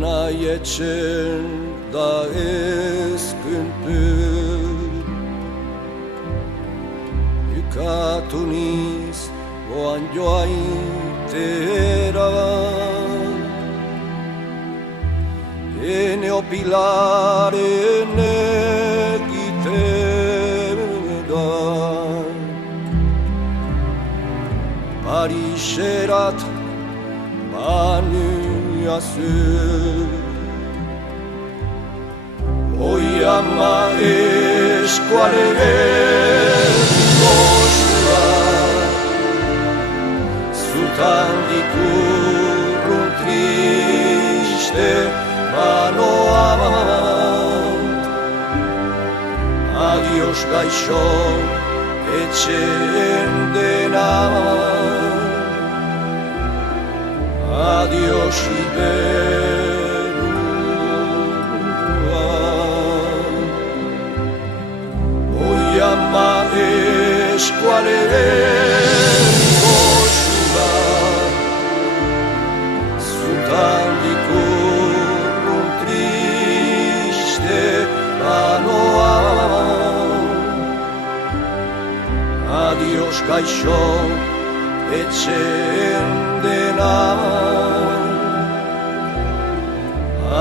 nahi etxen da ez küntür. Yukatu niz goan joaitera, ene opilaren egitera. Pariserat baniazur, oi ama eskualeren gozua, zutan dikurrun triste manoa. Adios gaixo etxen dena, adios iberua. Oi ama eskualeren gozua, zutan dikurrun triste manoa. Adios gaixo etxen dena,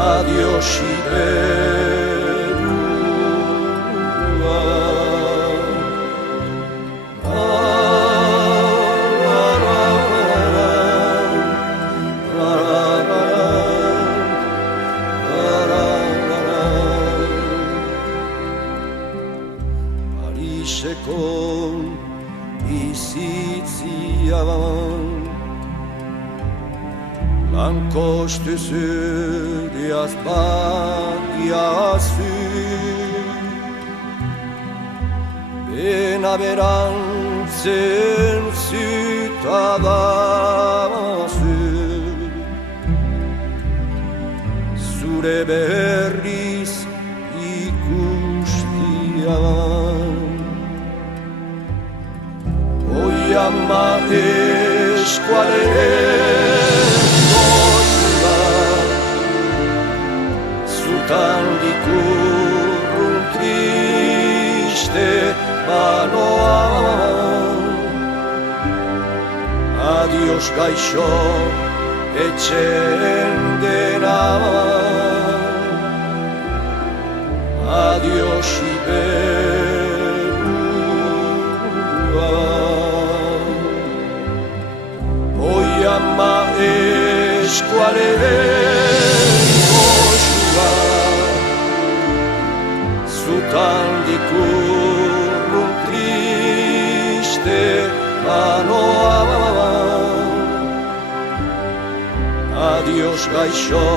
adios iberua. Pariseko bizitzia lankostu zuriaz bagiazu, bena berantzen zutadazu, zure berriz ikustia. Oi ama eskualeren gozua, zutan dikurrun triste manoa. Adios gaixo etxen dena, adios iberua. Oi ama eskualeren gozua, zutan dikurrun triste manoa. Adios gaixo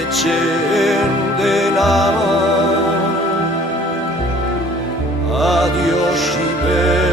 etxen dena, adios iberua.